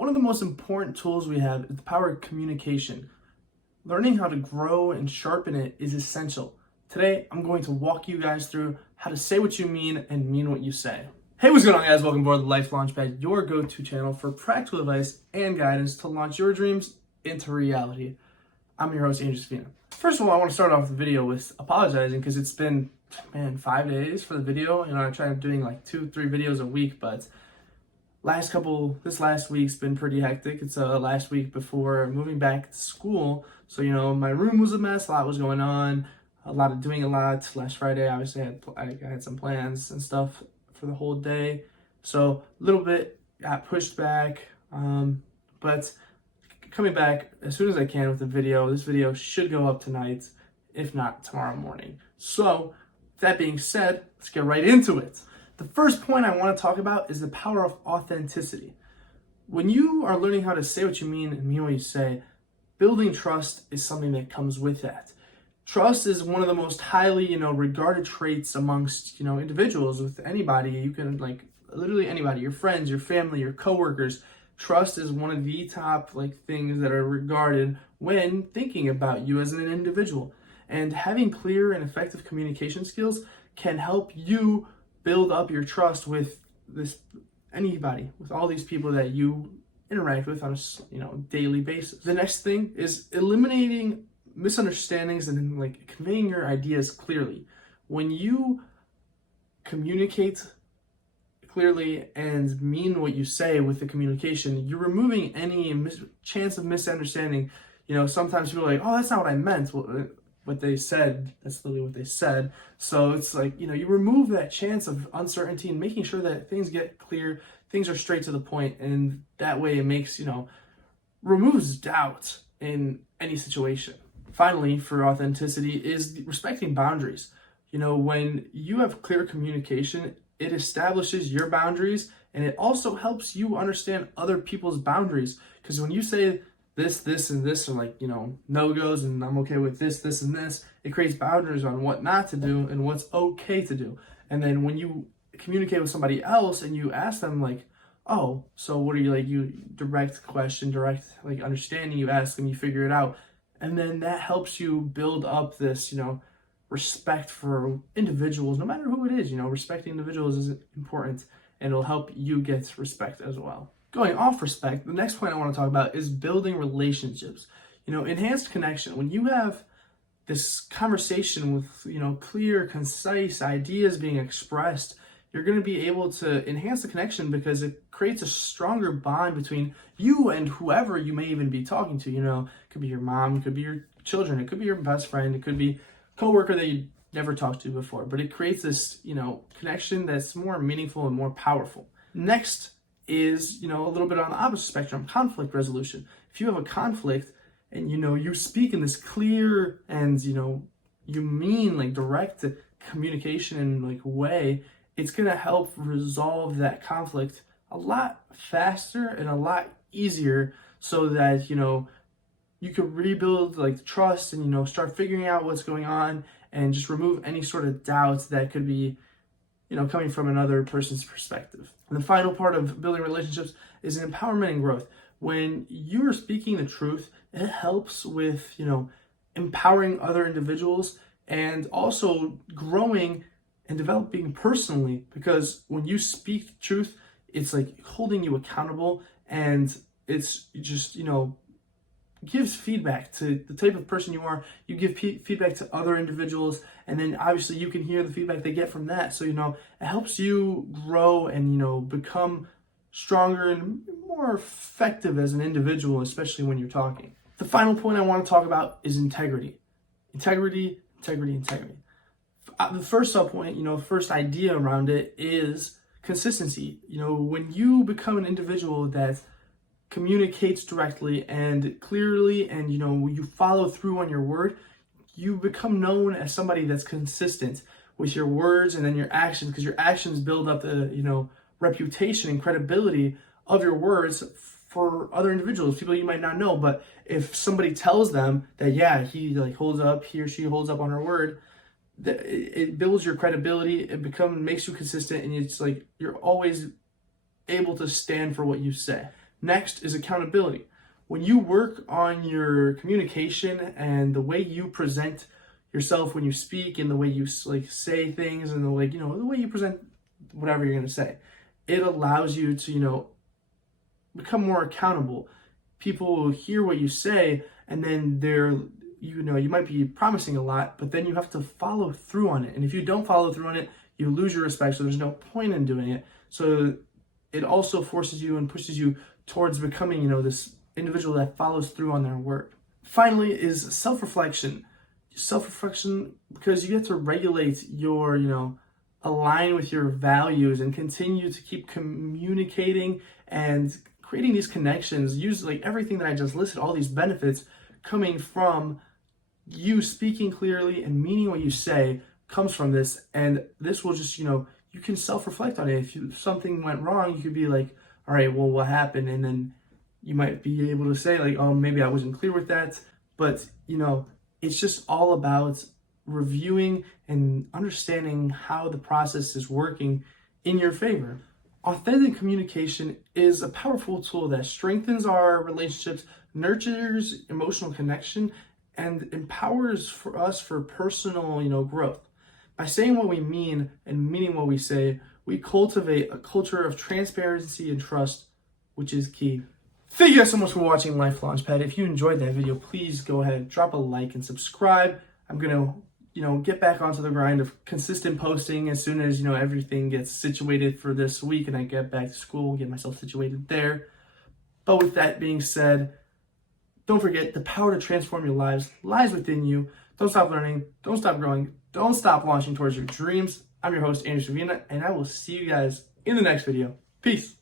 One of the most important tools we have is the power of communication. Learning how to grow and sharpen it is essential. Today, I'm going to walk you guys through how to say what you mean and mean what you say. Hey, what's going on, guys? Welcome aboard the Life Launchpad, your go-to channel for practical advice and guidance to launch your dreams into reality. I'm your host, Angel Spina. First of all, I want to start off the video with apologizing because it's been, 5 days for the video. I tried doing like 2-3 videos a week, but this last week's been pretty hectic. It's last week before moving back to school. So, my room was a mess, a lot was going on, doing a lot. Last Friday, obviously, I had some plans and stuff for the whole day. So a little bit got pushed back, but coming back as soon as I can with the video. This video should go up tonight, if not tomorrow morning. So that being said, let's get right into it. The first point I want to talk about is the power of authenticity. When you are learning how to say what you mean and mean what you say, building trust is something that comes with that. Trust is one of the most highly, regarded traits amongst, individuals with anybody. You can literally anybody, your friends, your family, your coworkers. Trust is one of the top things that are regarded when thinking about you as an individual. And having clear and effective communication skills can help you build up your trust with with all these people that you interact with on a daily basis. The next thing is eliminating misunderstandings and conveying your ideas clearly. When you communicate clearly and mean what you say with the communication, you're removing any chance of misunderstanding. Sometimes people are like, oh, that's not what I meant. Well, what they said, that's literally what they said. So it's you remove that chance of uncertainty and making sure that things get clear, things are straight to the point, and that way it makes, removes doubt in any situation. Finally, for authenticity is respecting boundaries. When you have clear communication, it establishes your boundaries, and it also helps you understand other people's boundaries. Because when you say this, and this are no-goes, and I'm okay with this, and this, it creates boundaries on what not to do and what's okay to do. And then when you communicate with somebody else and you ask them oh, so what are you direct question, direct understanding, you ask them, you figure it out. And then that helps you build up this, respect for individuals, no matter who it is. Respecting individuals is important, and it'll help you get respect as well. Going off respect, the next point I want to talk about is building relationships. Enhanced connection. When you have this conversation with, clear, concise ideas being expressed, you're going to be able to enhance the connection because it creates a stronger bond between you and whoever you may even be talking to. It could be your mom, it could be your children, it could be your best friend, it could be a coworker that you never talked to before. But it creates this, connection that's more meaningful and more powerful. Next is, a little bit on the opposite spectrum, conflict resolution. If you have a conflict and, you speak in this clear and, you mean direct communication and way, it's going to help resolve that conflict a lot faster and a lot easier so that, you could rebuild trust and, start figuring out what's going on and just remove any sort of doubts that could be, coming from another person's perspective. And the final part of building relationships is empowerment and growth. When you're speaking the truth, it helps with, empowering other individuals and also growing and developing personally, because when you speak the truth, it's holding you accountable, and it's just, gives feedback to the type of person you are. You give feedback to other individuals, and then obviously you can hear the feedback they get from that. So, it helps you grow and, become stronger and more effective as an individual, especially when you're talking. The final point I want to talk about is integrity. Integrity. The first sub point, first idea around it is consistency. When you become an individual that communicates directly and clearly and you follow through on your word, you become known as somebody that's consistent with your words and then your actions, because your actions build up the reputation and credibility of your words for other individuals, people you might not know. But if somebody tells them that he or she holds up on her word, it builds your credibility. It makes you consistent, and it's you're always able to stand for what you say. Next is accountability. When you work on your communication and the way you present yourself when you speak and the way you say things and the way you present whatever you're going to say, it allows you to become more accountable. People will hear what you say, and then you might be promising a lot, but then you have to follow through on it. And if you don't follow through on it, you lose your respect, so there's no point in doing it. So it also forces you and pushes you towards becoming, this individual that follows through on their word. Finally is self-reflection. Self-reflection, because you get to regulate your, align with your values and continue to keep communicating and creating these connections. Use everything that I just listed, all these benefits coming from you speaking clearly and meaning what you say comes from this. And this will just, you can self-reflect on it. If something went wrong, you could be like, all right, well, what happened? And then you might be able to say oh, maybe I wasn't clear with that. But, it's just all about reviewing and understanding how the process is working in your favor. Authentic communication is a powerful tool that strengthens our relationships, nurtures emotional connection, and empowers us for personal, growth. By saying what we mean and meaning what we say, we cultivate a culture of transparency and trust, which is key. Thank you guys so much for watching Life Launchpad. If you enjoyed that video, please go ahead, drop a like and subscribe. I'm gonna, get back onto the grind of consistent posting as soon as, everything gets situated for this week and I get back to school, get myself situated there. But with that being said, don't forget, the power to transform your lives lies within you. Don't stop learning, don't stop growing, don't stop launching towards your dreams. I'm your host, Andrew Savina, and I will see you guys in the next video. Peace.